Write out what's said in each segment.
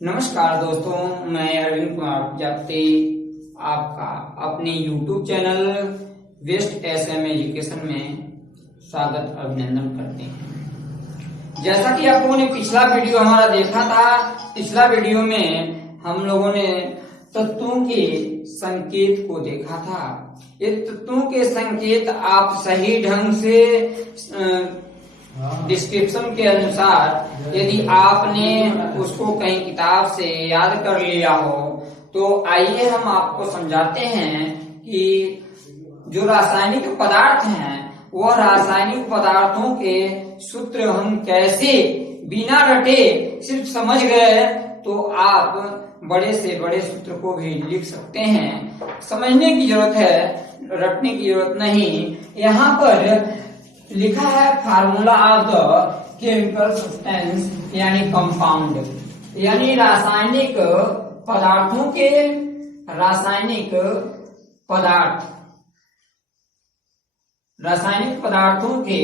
नमस्कार दोस्तों, मैं अरविंद कुमार प्रजापति आपका अपने YouTube channel west SM education में स्वागत अभिनंदन करते हैं। जैसा कि आप लोगों ने पिछला वीडियो हमारा देखा था, पिछला वीडियो में हम लोगों ने तत्वों के संकेत को देखा था। ये तत्वों के संकेत आप सही ढंग से डिस्क्रिप्शन के अनुसार यदि आपने उसको कहीं किताब से याद कर लिया हो तो आइए हम आपको समझाते हैं कि जो रासायनिक पदार्थ हैं वह रासायनिक पदार्थों के सूत्र हम कैसे बिना रटे सिर्फ समझ गए तो आप बड़े से बड़े सूत्र को भी लिख सकते हैं। समझने की जरूरत है, रटने की जरूरत नहीं। यहाँ पर लिखा है formula of the chemical substance यानी कंपाउंड, यानी रासायनिक पदार्थों के रासायनिक पदार्थों के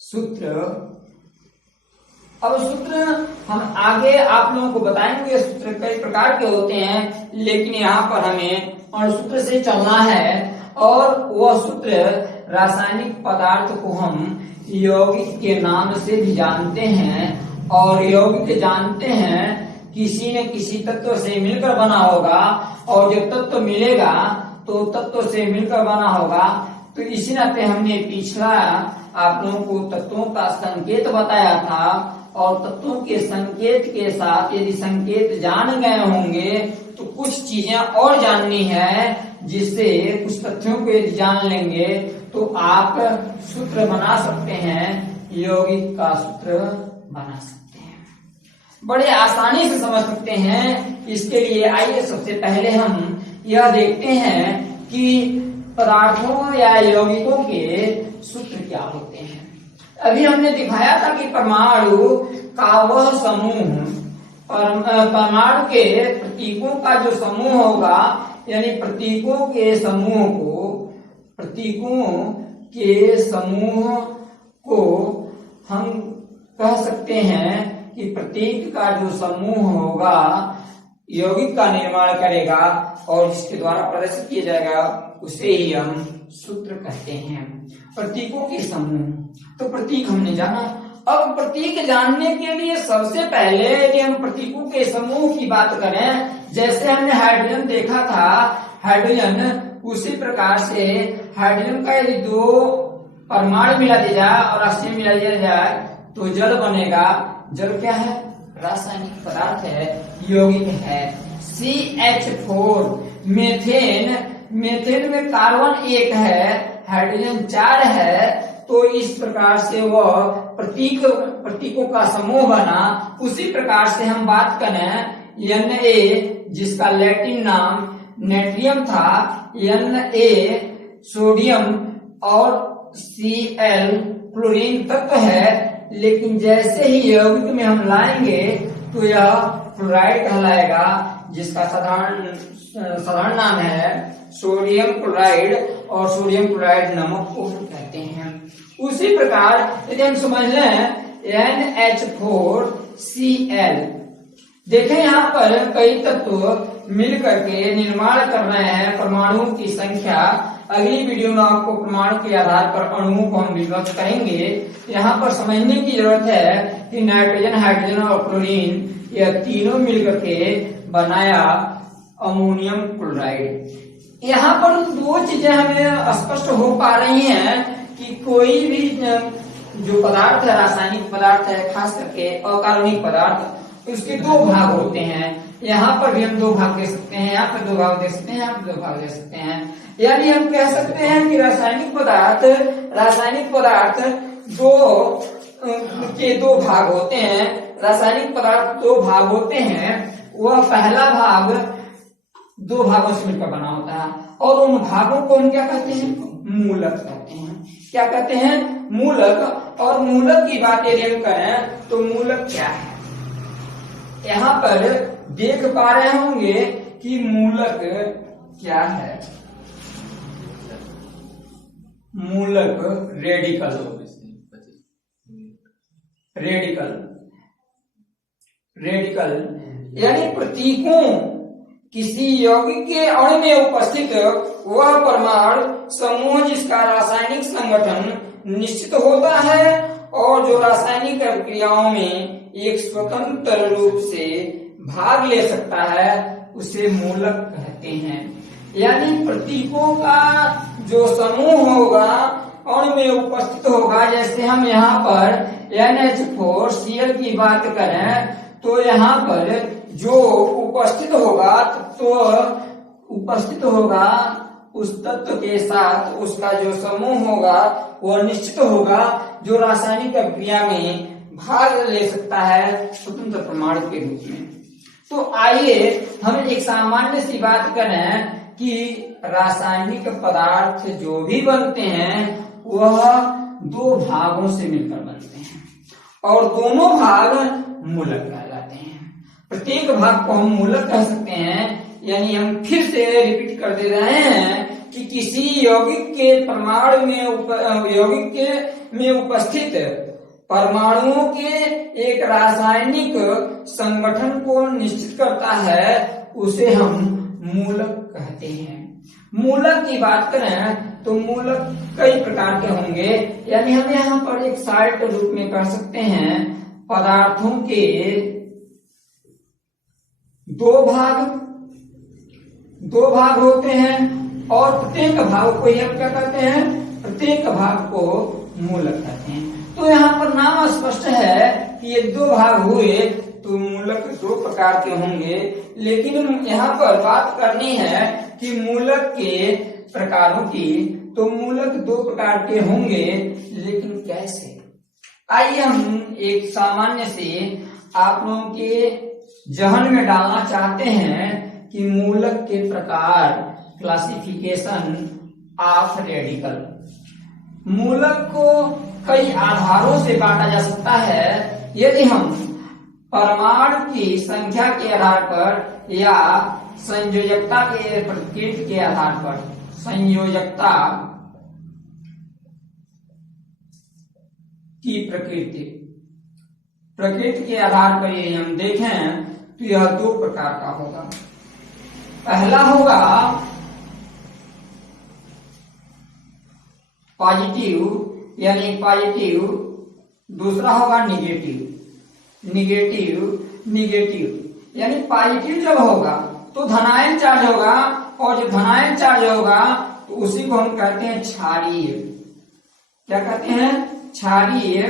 सूत्र। अब सूत्र हम आगे आप लोगों को बताएंगे। सूत्र कई प्रकार के होते हैं, लेकिन यहाँ पर हमें अणुसूत्र से चलना है और वह सूत्र रासायनिक पदार्थ को हम यौगिक के नाम से भी जानते हैं। और यौगिक जानते हैं किसी न किसी तत्व से मिलकर बना होगा, और जब तत्व मिलेगा तो तत्व से मिलकर बना होगा। तो इसी नाते हमने पिछला आप लोगों को तत्वों का संकेत बताया था, और तत्वों के संकेत के साथ यदि संकेत जान गए होंगे तो कुछ चीजें और जाननी है, जिससे कुछ तथ्यों को यदि जान लेंगे तो आप सूत्र बना सकते हैं, यौगिक का सूत्र बना सकते हैं, बड़े आसानी से समझ सकते हैं। इसके लिए आइए सबसे पहले हम यह देखते हैं कि पदार्थों या यौगिकों के सूत्र क्या होते हैं। अभी हमने दिखाया था कि परमाणु का वह समूह, परमाणु के प्रतीकों का जो समूह होगा, यानी प्रतीकों के समूह को हम कह सकते हैं कि प्रतीक का जो समूह होगा यौगिक का निर्माण करेगा और जिसके द्वारा प्रदर्शित किया जाएगा उसे ही हम सूत्र कहते हैं। प्रतीकों के समूह, तो प्रतीक हमने जाना। अब प्रतीक जानने के लिए सबसे पहले यदि हम प्रतीकों के समूह की बात करें, जैसे हमने हाइड्रोजन देखा था, हाइड्रोजन उसी प्रकार से हाइड्रोजन का यदि दो परमाणु मिला दिया जाए और ऑक्सीजन मिला दिया जाए तो जल बनेगा। जल क्या है? रासायनिक पदार्थ है, यौगिक है। CH4 मीथेन, मीथेन में कार्बन 1 है, हाइड्रोजन 4 है, तो इस प्रकार से वह प्रतीकों का समूह बना। उसी प्रकार से हम बात करें Na, जिसका लैटिन नाम नेट्रियम था, Na सोडियम और Cl क्लोरीन तत्व है, लेकिन जैसे ही यौगिक में हम लाएंगे तो यह क्लोराइड कहलाएगा, जिसका साधारण नाम है सोडियम क्लोराइड, और सोडियम क्लोराइड नमक को कहते हैं। उसी प्रकार यदि हम समझ लें NH4Cl, देखें यहाँ पर कई तत्व मिल करके निर्माण कर रहे हैं परमाणुओं की संख्या। अगली वीडियो में आपको परमाणु के आधार पर अणुओं को हम विभक्त करेंगे। यहाँ पर समझने की जरूरत है कि नाइट्रोजन, हाइड्रोजन और क्लोरीन यह तीनों मिलकर के बनाया अमोनियम क्लोराइड। यहाँ पर दो चीजें हमें स्पष्ट हो पा रही हैं कि कोई भी जो पदार्थ है, रासायनिक पदार्थ है, खास करके अकार्बनिक पदार्थ, उसके दो भाग होते हैं। यहाँ पर भी हम दो भाग दे सकते हैं, यहाँ पर दो भाग दे सकते हैं, यहाँ पर दो भाग दे सकते हैं। यानी हम कह सकते हैं कि रासायनिक पदार्थ के दो भाग होते हैं। रासायनिक पदार्थ दो भाग होते हैं। वह पहला भाग दो भागों से मिलकर बना होता है, और उन भागों को हम क्या कहते हैं? मूलक कहते हैं। क्या कहते हैं? मूलक। और मूलक की बात यदि हम करें तो मूलक क्या है? यहाँ पर देख पा रहे होंगे कि मूलक क्या है। मूलक रेडिकल रेडिकल यानी प्रतीकों किसी यौगिक के अणु में उपस्थित वह परमाणु समूह जिसका रासायनिक संगठन निश्चित होता है और जो रासायनिक क्रियाओं में एक स्वतंत्र रूप से भाग ले सकता है उसे मूलक कहते हैं। यानी प्रतीकों का जो समूह होगा अणु में उपस्थित होगा, जैसे हम यहाँ पर NH4Cl की बात करें तो यहाँ पर जो उपस्थित होगा उस तत्व के साथ उसका जो समूह होगा वह निश्चित होगा जो रासायनिक क्रिया में भाग ले सकता है स्वतंत्र परमाणु के रूप में। तो आइए हम एक सामान्य सी बात करें कि रासायनिक पदार्थ जो भी बनते हैं वह दो भागों से मिलकर बनते हैं और दोनों भाग मूलक कहलाते हैं। प्रत्येक भाग को हम मूलक कह सकते हैं। यानी हम फिर से रिपीट कर दे रहे हैं कि किसी यौगिक के परमाणु में उपस्थित परमाणुओं के एक रासायनिक संगठन को निश्चित करता है उसे हम मूलक कहते हैं। मूलक की बात करें तो मूलक कई प्रकार के होंगे। यानी हम यहाँ पर एक शार्ट रूप में कर सकते हैं पदार्थों के दो भाग होते हैं और प्रत्येक भाग को हम क्या कहते हैं, प्रत्येक भाग को मूलक कहते हैं। तो यहाँ पर नाम स्पष्ट है कि ये दो भाग हुए तो मूलक दो प्रकार के होंगे। लेकिन यहाँ पर बात करनी है कि मूलक के प्रकारों की, तो मूलक दो प्रकार के होंगे लेकिन कैसे। आइए हम एक सामान्य से आप लोगों के जहन में डालना चाहते हैं कि मूलक के प्रकार, क्लासिफिकेशन ऑफ रेडिकल। मूलक को कई आधारों से बांटा जा सकता है। यदि हम परमाणु की संख्या के आधार पर या संयोजकता के प्रकृति के आधार पर, संयोजकता की प्रकृति के आधार पर ये हम देखें तो यह दो प्रकार का होगा। पहला होगा पॉजिटिव यानी पॉजिटिव, दूसरा होगा निगेटिव यानी पॉजिटिव जब होगा तो धनायन चार्ज होगा और जो धनायन चार्ज होगा तो उसी को हम कहते हैं क्षारीय। क्या कहते हैं, क्षारीय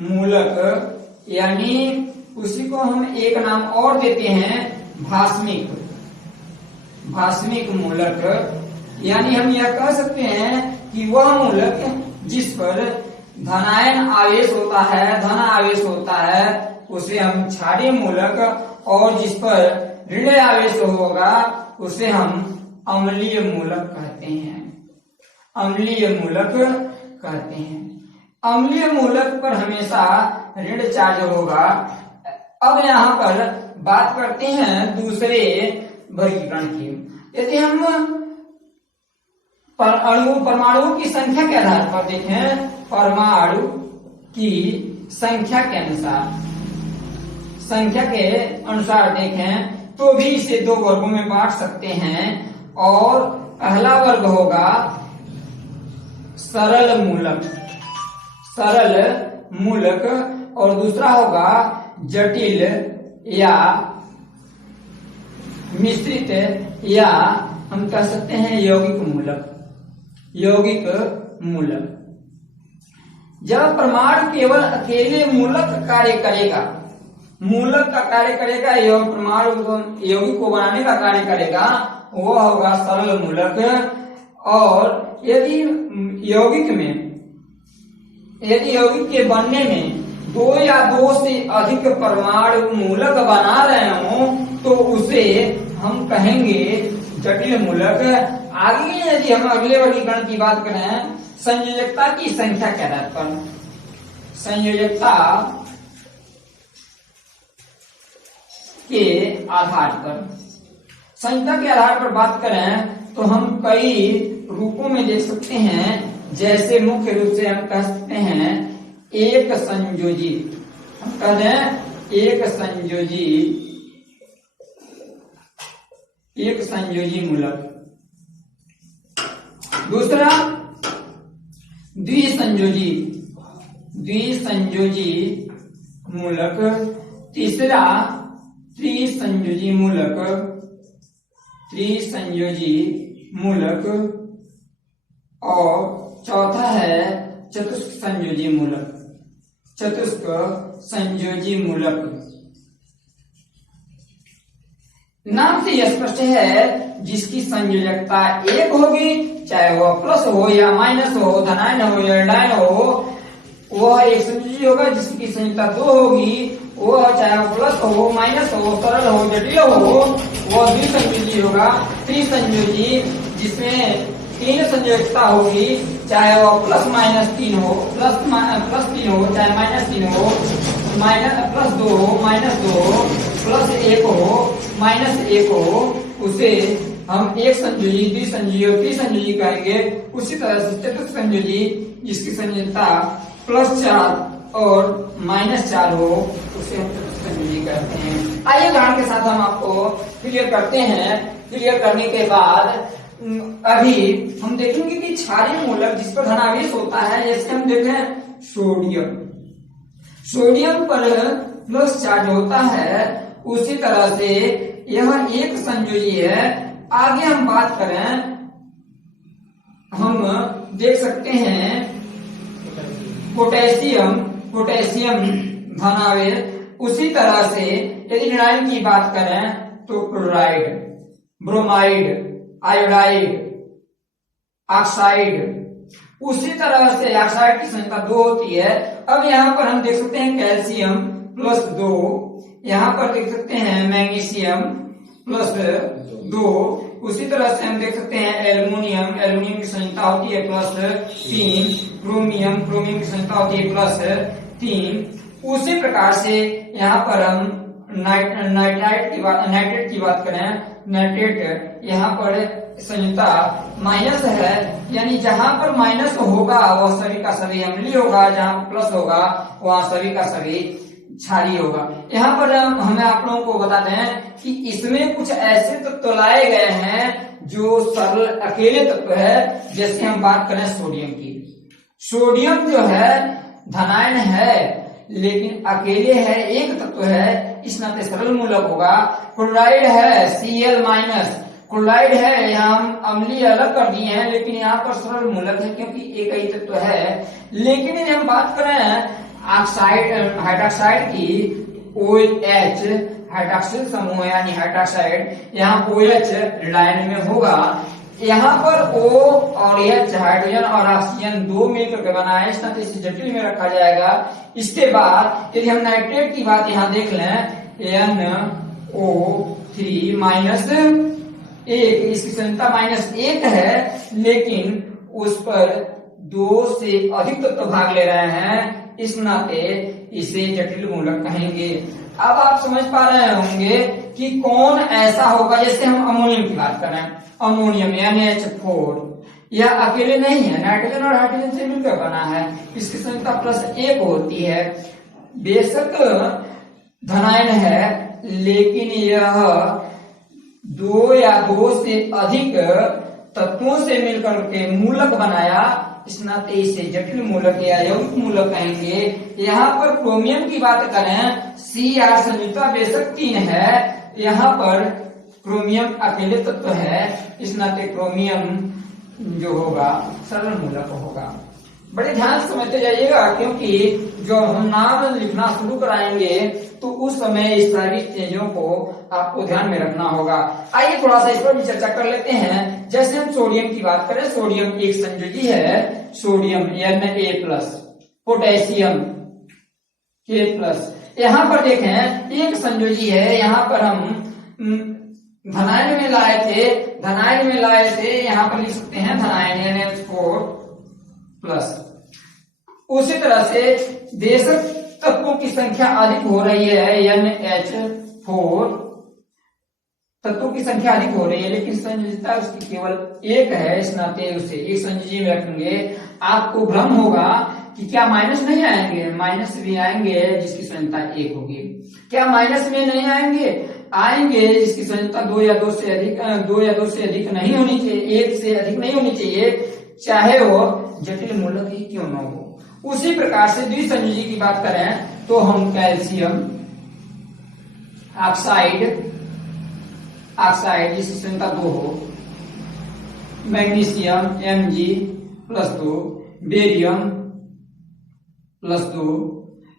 मूलक। यानी उसी को हम एक नाम और देते हैं भास्मिक मूलक। यानी हम यह कह सकते हैं कि वह मूलक जिस पर धनायन आवेश होता है, धन आवेश होता है, उसे हम क्षारीय मूलक, और जिस पर ऋण आवेश होगा उसे हम अम्लीय मूलक कहते हैं। अम्लीय मूलक पर हमेशा ऋण चार्ज होगा। अब यहाँ पर बात करते हैं दूसरे वर्गीकरण की। यदि हम परमाणुओं की संख्या के आधार पर देखें, परमाणु की संख्या के अनुसार देखें तो भी इसे दो वर्गों में बांट सकते हैं। और पहला वर्ग होगा सरल मूलक और दूसरा होगा जटिल या मिश्रित, या हम कह सकते हैं यौगिक मूलक। जब परमाणु केवल अकेले मूलक का कार्य करेगा, यह परमाणु यौगिक को बनाने का कार्य करेगा, वह होगा सरल मूलक। और यदि यौगिक के बनने में दो या दो से अधिक परमाणु मूलक बना रहे हो तो उसे हम कहेंगे जटिल मूलक। आगे यदि हम अगले वर्गीकरण की बात करें, संयोजकता की संख्या के आधार पर, संयोजकता के आधार पर बात करें तो हम कई रूपों में देख सकते हैं। जैसे मुख्य रूप से हम कह सकते हैं एक संयोजित, हम कहते हैं एक संयोजी मूलक। दूसरा द्विसंयोजी मूलक। तीसरा त्रिसंयोजी मूलक। और चौथा है चतुष्क संयोजी मूलक। नाम से यह स्पष्ट है जिसकी संयोजकता एक होगी, चाहे वह प्लस हो या माइनस हो, धनायन हो या ऋणायन हो, वह एक संयोजी होगा। जिसकी संयोजकता 2 होगी, वह चाहे वह प्लस हो, माइनस हो, सरल हो, जटिल हो, वह द्विसंयोजी होगा। त्रिसंयोजी जिसमें 3 संयोजकता होगी, चाहे वह प्लस माइनस 3 हो, प्लस 3 हो, चाहे माइनस 3 हो, प्लस 2 हो, माइनस 2 हो, प्लस 1 हो, माइनस 1 हो, उसे हम एक संयोजी, द्विसंयोजी और त्रिसंयोजी कहेंगे। उसी तरह से चतुर्थ संयोजी जिसकी संयोजकता +4 और -4 हो, उसे हम चतुर्थ संयोजी कहते हैं। आइए उदाहरण के साथ हम आपको क्लियर करते हैं। क्लियर करने के बाद अभी हम देखेंगे कि क्षारीय मूलक जिस पर धनावेश होता है, जैसे हम देखें सोडियम पर प्लस चार्ज होता है, उसी तरह से यह एक संयोजी है। आगे हम बात करें, हम देख सकते हैं पोटेशियम धनावेश। उसी तरह से यदि ऋणायन की बात करें तो क्लोराइड, ब्रोमाइड, आयोडाइड, ऑक्साइड। उसी तरह से ऑक्साइड की संख्या 2 होती है। अब यहाँ पर हम देख सकते हैं कैल्शियम +2, यहाँ पर देख सकते हैं मैग्नीशियम +2। उसी तरह से हम देख सकते हैं एल्युमिनियम की संख्या होती है +3, क्रोमियम की संख्या होती है +3। उसी प्रकार से यहाँ पर हम नाइट्रेट की बात करें, नाइट्रेट यहाँ पर संयुक्ता माइनस है, यानी जहां पर माइनस होगा वह सभी का सभी अम्लीय होगा, जहां प्लस होगा वहां सभी का सभी क्षारीय होगा। यहाँ पर हमें आप लोगों को बताते हैं कि इसमें कुछ ऐसे तत्व लाए गए हैं जो सरल अकेले तत्व है। जैसे हम बात करें सोडियम की, सोडियम जो है धनायन है लेकिन अकेले है, एक तत्व है, इस नाते सरल मूलक होगा। क्लोराइड है Cl-, क्लोराइड है, यहाँ हम अम्लीय अलग कर दिए हैं, लेकिन यहाँ पर सरल मूलक है क्योंकि एक ही तत्व है। लेकिन यदि हम बात करें ऑक्साइड हाइड्रोक्साइड की, OH हाइड्रोक्सिल समूह यानी हाइड्रोक्साइड, यहाँ OH ऋणायन में होगा। यहाँ पर O और H हाइड्रोजन और ऑक्सीजन 2 मिलकर के बना है, इस नाते इसे जटिल में रखा जाएगा। इसके बाद यदि हम नाइट्रेट की बात यहाँ देख लें, NO3- 1, इसकी संख्या -1 है, लेकिन उस पर 2 से अधिक तत्व भाग ले रहे हैं, इस नाते इसे जटिल मूलक कहेंगे। अब आप समझ पा रहे होंगे कि कौन ऐसा होगा। जैसे हम अमोनियम की बात करें, अमोनियम NH4, यह अकेले नहीं है, नाइट्रोजन और हाइड्रोजन से मिलकर बना है, इसकी संख्या +1 होती है। बेशक धनायन है, लेकिन यह 2 या 2 से अधिक तत्वों से मिलकर के मूलक बनाया, इस नाते इसे जटिल मूलक या यौगिक मूलक कहेंगे। यहाँ पर क्रोमियम की बात करें, Cr संयुक्ता बेशक 3 है, यहाँ पर क्रोमियम अकेले तत्व है, इस नाते क्रोमियम जो होगा सरल मूलक होगा। बड़े ध्यान से समझते जाइएगा, क्योंकि जो हम नाम लिखना शुरू कराएंगे तो उस समय इस सारी चीजों को आपको ध्यान में रखना होगा। आइए थोड़ा सा इस पर भी चर्चा कर लेते हैं। जैसे हम सोडियम की बात करें, सोडियम एक संयोजी है, सोडियम Na+, पोटेशियम K+। यहाँ पर देखें एक संयोजी है, यहाँ पर हम धनायन में लाए थे, यहाँ पर लिख सकते हैं धनायन NH4+। उसी तरह से बेशक तत्वों की संख्या अधिक हो रही है, NH4 तत्वों की संख्या अधिक हो रही है, लेकिन संयोजकता उसकी केवल 1 है, इस नाते उसे एक संयोजी में रखेंगे। आपको भ्रम होगा कि क्या माइनस नहीं आएंगे, माइनस भी आएंगे जिसकी संख्या 1 होगी। क्या माइनस में नहीं आएंगे, आएंगे जिसकी संख्या 2 या 2 से अधिक नहीं होनी चाहिए, 1 से अधिक नहीं होनी चाहिए, चाहे वो जटिल मूलक ही क्यों न हो। उसी प्रकार से द्विसंयोजी की बात करें तो हम कैल्शियम ऑक्साइड जिसकी संख्या 2 हो, मैग्नीशियम Mg+2, बेरियम +2,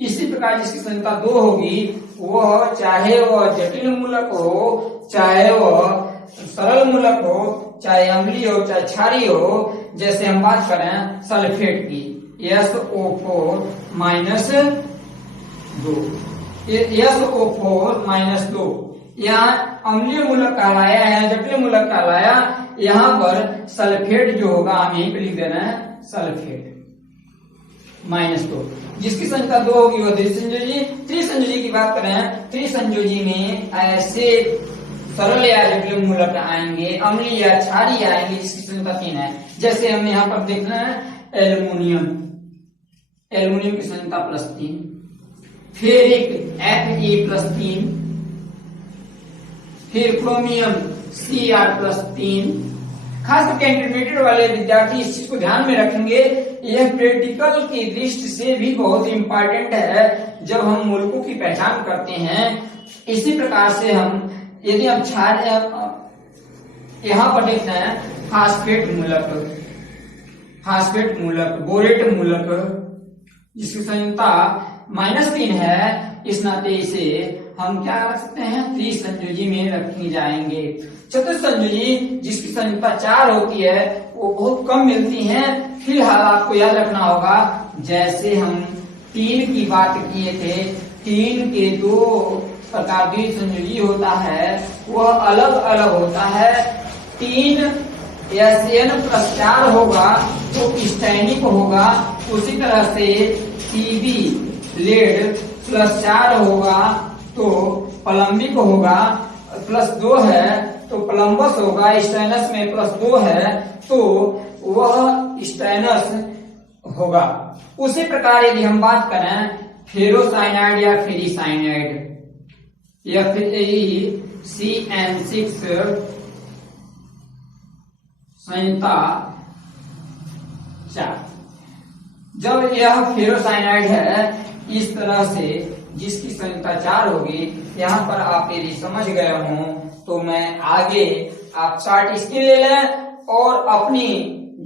इसी प्रकार जिसकी संख्या 2 होगी वह चाहे वह जटिल मूलक हो, चाहे वह सरल मूलक हो, चाहे अम्लीय हो, चाहे क्षारीय हो। जैसे हम बात करें सल्फेट की, SO4 -2, यहाँ अम्लीय मूलक कहलाया है, जटिल मूलक कहलाया। यहाँ पर सल्फेट जो होगा हम यहीं पे लिख देना है सल्फेट -2, जिसकी संख्या 2 होगी वो द्विसंयोजी। त्रिसंयोजी की बात करें, त्रिसंयोजी में ऐसे सरल या जटिल मूलक आएंगे, अम्लीय या क्षारीय आएंगे जिसकी संख्या 3 है। जैसे हम यहाँ पर देखना है एल्युमिनियम की संख्या +3, फेरिक Fe+3, फिर क्रोमियम Cr+3। खास करके इंटरमीडिएट वाले विद्यार्थी इस चीज को ध्यान में रखेंगे, यह प्रैक्टिकल की दृष्टि से भी बहुत इंपॉर्टेंट है जब हम मूलकों की पहचान करते हैं। इसी प्रकार से हम यदि हम यहाँ पर देखते हैं फास्फेट मूलक, बोरेट मूलक जिसकी संख्या -3 है, इस नाते इसे हम क्या रख सकते हैं, त्रिसंयोजी में रखी जाएंगे। चतुर्संयोजी जिसकी संख्या 4 होती है वो बहुत कम मिलती हैं। फिलहाल आपको याद रखना होगा, जैसे हम 3 की बात किए थे, 3 के 2 प्रकार द्विसंयोजी होता है, वह अलग अलग होता है। 3 SN+4 होगा तो स्टैनिक होगा, उसी तरह से Pb लेड +4 होगा तो प्लम्बिक होगा, +2 है तो प्लम्बस होगा, स्टैनस में +2 है तो वह स्टैनस होगा। उसी प्रकार यदि हम बात करें फेरोसाइनाइड या फेरीसाइनाइड या फिर CN6 संख्या 4, जब यह फेरोसाइनाइड है इस तरह से जिसकी संख्या 4 होगी, यहाँ पर आप यदि समझ गए हो तो मैं आगे आप चार्ट इसके ले लें और अपनी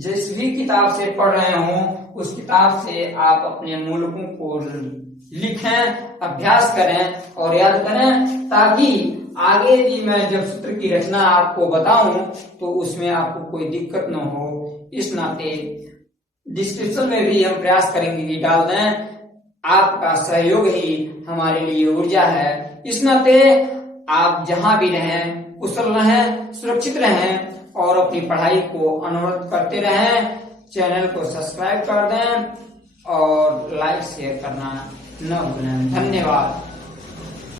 जिस भी किताब से पढ़ रहे हो उस किताब से आप अपने मूलकों को लिखें, अभ्यास करें और याद करें, ताकि आगे भी मैं जब सूत्र की रचना आपको बताऊं तो उसमें आपको कोई दिक्कत न हो। इस नाते डिस्क्रिप्शन में भी हम प्रयास करेंगे कि डाल दें। आपका सहयोग ही हमारे लिए ऊर्जा है। इस नाते आप जहां भी रहें कुशल रहें, सुरक्षित रहें और अपनी पढ़ाई को अनवरत करते रहें। चैनल को सब्सक्राइब कर दें और लाइक शेयर करना न भूलें। धन्यवाद।